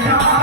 Yeah.